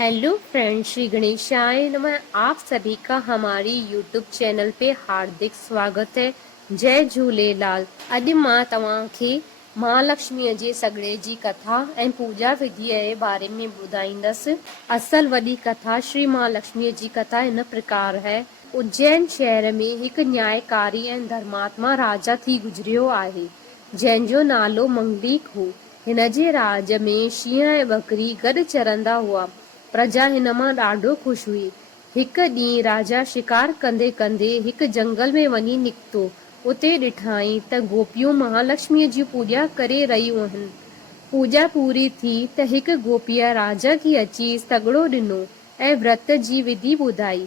Hello friends, Shri गणेशाय नमः। आप सभी का हमारी यूट्यूब चैनल पे हार्दिक स्वागत है। जय झूलेलाल। अॼु मां तव्हांखे महालक्ष्मीअ जे सॻिड़े जी कथा ऐं पूजा विधीअ जे बारे में ॿुधाईंदसि। असल वॾी कथा श्री महालक्ष्मीअ जी कथा इन प्रकार है। उज्जैन शहर में हिकु न्यायकारी ऐं धर्मात्मा राजा थी गुज़रियो आहे, जंहिंजो नालो मंगलीक हो। हिन जे राज में शींहं ऐं बकरी गॾु चरंदा हुआ। प्रजा हिन मां ॾाढो ख़ुशि हुई। हिकु ॾींहुं राजा शिकार कंदे कंदे हिकु जंगल में वञी निकितो। उते ॾिठाई त गोपियूं महालक्ष्मीअ जी पूॼा करे रहियूं आहिनि। पूॼा पूरी थी त हिकु गोपीअ राजा खे अची सॻिड़ो ॾिनो ऐं व्रत जी विधि ॿुधाई,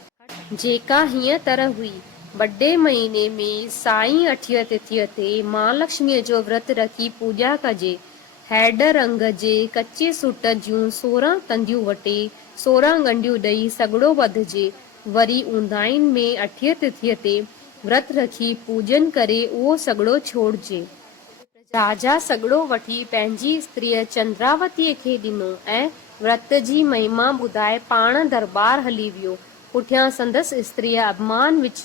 जेका हीअं तरह हुई। वॾे महीने में साईं अठीअ तिथीअ ते महालक्ष्मीअ जो व्रत रखी पूॼा कजे। हैड रंग जे कचे सूट जूं 16 तंदियूं वटे 16 गंढियूं ॾेई सॻिड़ो ॿधजे। वरी ऊंदाइन में अठीअ तिथीअ ते व्रत रखी पूजन करे उहो सॻिड़ो छोड़जे। राजा सॻिड़ो वठी पंहिंजी स्त्रीअ चंद्रावतीअ खे ॾिनो ऐं व्रत जी महिमा ॿुधाए पाण दरबार हली वियो। पुठियां संदसि स्त्रीअ अपमान विच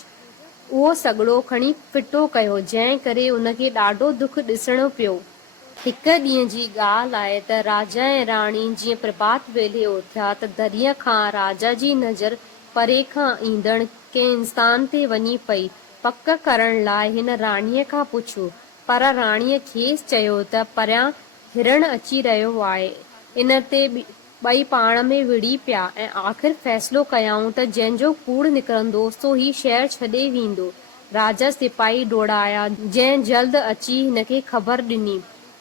उहो सॻिड़ो खणी फिटो कयो, जंहिं करे उनखे ॾाढो दुख ॾिसणो पियो। हिकु ॾींहं जी ॻाल्हि आहे त राजा ऐं राणी जीअं प्रभात वेले उथिया त दरीअ खां राजा जी नज़र परे खां ईंदड़ कंहिं इंसान ते वञी पई। पक करण लाइ हिन राणीअ खां पुछियो, पर राणीअ खेसि चयो त परियां हिरण अची रहियो आहे। इन ते ॿई पाण में विड़ी पिया ऐं आख़िर फ़ैसिलो कयऊं त जंहिंजो कूड़ निकिरंदो सो ही शहर छॾे वेंदो। राजा सिपाही दौड़ाया, जंहिं जल्द अची हिनखे ख़बर ॾिनी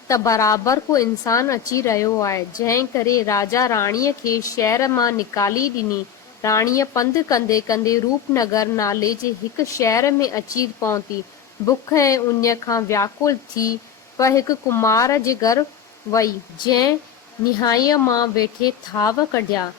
त बराबरि को इंसान अची रहियो आहे, जंहिं करे राजा राणीअ खे शहर मां निकाली ॾिनी। राणीअ पंधु कंदे कंदे रूपनगर नाले जे हिकु शहर में अची पहुती। बुख ऐं उञ खां व्याकुल थी पर हिकु कुमार जे घर वई, जंहिं निहाईअ मां वेठे थाव कढिया,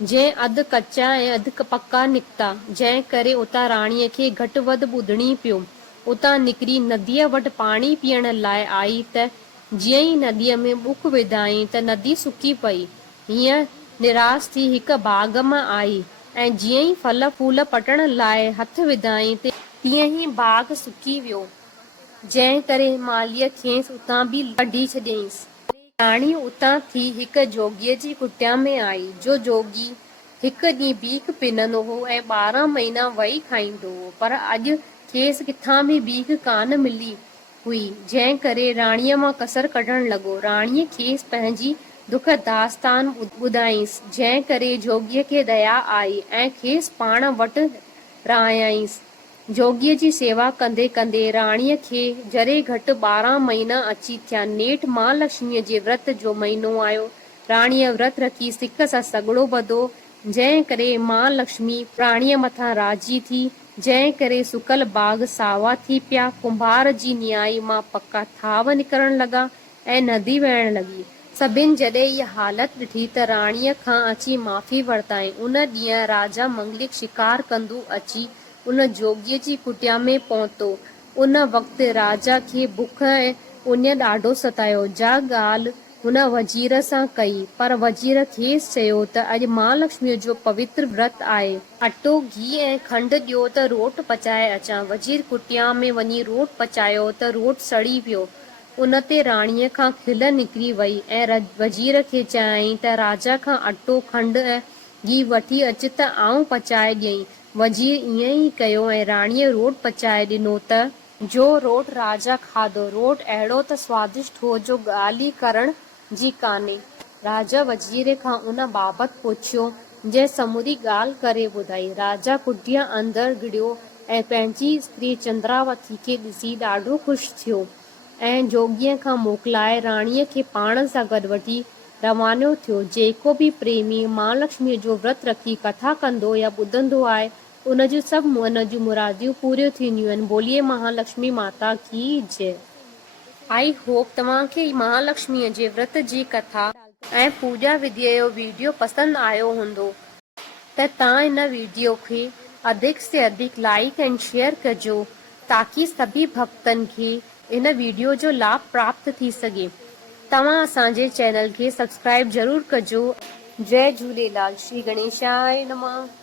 जंहिं अधु कचा ऐं अधु पक्का निकिता, जंहिं करे उतां राणीअ खे घटि वधि ॿुधणी पियो। उतां निकिरी नदीअ वटि पाणी पीअण लाइ आई त जीअं ई नदीअ में ॿुक विधाई त नदी सुकी पई। हीअं निराश थी हिकु बाग़ मां आई ऐं जीअं ई फल फूल पटण लाइ हथ विधाई तीअं ई बाग़ सुकी वियो, जंहिं करे मालीअ खेसि उतां बि कढी छॾियईंसि। राणी उतां थी हिकु जोगीअ जी कुटिया में आई, जो जोगी हिकु ॾींहुं भीख पिनंदो हो ऐं 12 महीना वेही खाईंदो हो, पर अॼु खेसि किथां बि भीख कान मिली हुई, जंहिं करे राणीअ मां कसर कढण लॻो। राणीअ खेसि पंहिंजी दुख दास्तान ॿुधाईंसि, जंहिं करे जोगीअ खे दया आई ऐं खेसि पाण वटि रहायाईंसि। जोगीअ जी सेवा कंदे कंदे राणीअ खे जरे घटि 12 महीना अची थिया। नेठि महालक्ष्मीअ जे व्रत जो महीनो आयो। राणीअ व्रत रखी सिक सां सॻिड़ो ॿधो, जंहिं करे महालक्ष्मी राणीअ मथां राज़ी थी, जंहिं करे सुकल बाग़ सावा थी पिया। कुंभार जी नियाई मां पक्का थाव निकिरण लॻा ऐं नदी वहण लॻी। सभिनि जॾहिं इहा हालत ॾिठी त राणीअ खां अची माफ़ी वरिताई। उन ॾींहुं राजा मंगलिक शिकार कंदो अची उन जोगीअ जी कुटिया में पहुतो। उन वक़्तु राजा खे बुख ऐं उञ ॾाढो सतायो। जा ॻाल्हि हुन वज़ीर सां कई, पर वज़ीर खेसि चयो त अॼु महालक्ष्मीअ जो पवित्र व्रत आहे। अटो घी ऐं खंडु ॾियो त रोट पचाए अचां। वज़ीर कुटिया में वञी रोट पचायो त रोट सड़ी पियो। उन ते राणीअ खां खिल निकिरी वई ऐं वज़ीर खे चयाईं त राजा खां अटो खंडु ऐं घी वठी अचु त आऊं पचाए ॾियईं। वज़ीर ईअं ई कयो ऐं राणीअ रोट पचाए ॾिनो त जो रोट राजा खाधो। रोट अहिड़ो त स्वादिष्ट हो जो ॻाल्हि ई करण जी कान्हे। राजा वज़ीर खां उन बाबति पुछियो, जंहिं समूरी ॻाल्हि करे ॿुधाई। राजा कुटिया अंदरि गिड़ियो ऐं पंहिंजी स्त्री चंद्रावती खे ॾिसी ॾाढो ख़ुशि थियो ऐं जोगीअ खां मोकिलाए राणीअ खे पाण सां गॾु वठी रवानो थियो। जेको बि प्रेमी महालक्ष्मीअ जो व्रत रखी कथा कंदो या ॿुधंदो आहे, उन जूं सभु मन जूं मुरादियूं पूरियूं थींदियूं आहिनि। बोलिए महालक्ष्मी माता की जय। आई होप तव्हांखे महालक्ष्मीअ जे व्रत जी कथा ऐं पूजा विधीअ जो वीडियो पसंदि आयो हूंदो त तव्हां इन वीडियो खे अधिक से अधिक लाइक एंड शेयर कजो, ताकि सभी भक्तनि खे इन वीडियो जो लाभ प्राप्त थी सघे। तव्हां असांजे चैनल खे सब्सक्राइब ज़रूर कजो। जय झूलेलाल। श्री गणेशाय नमः।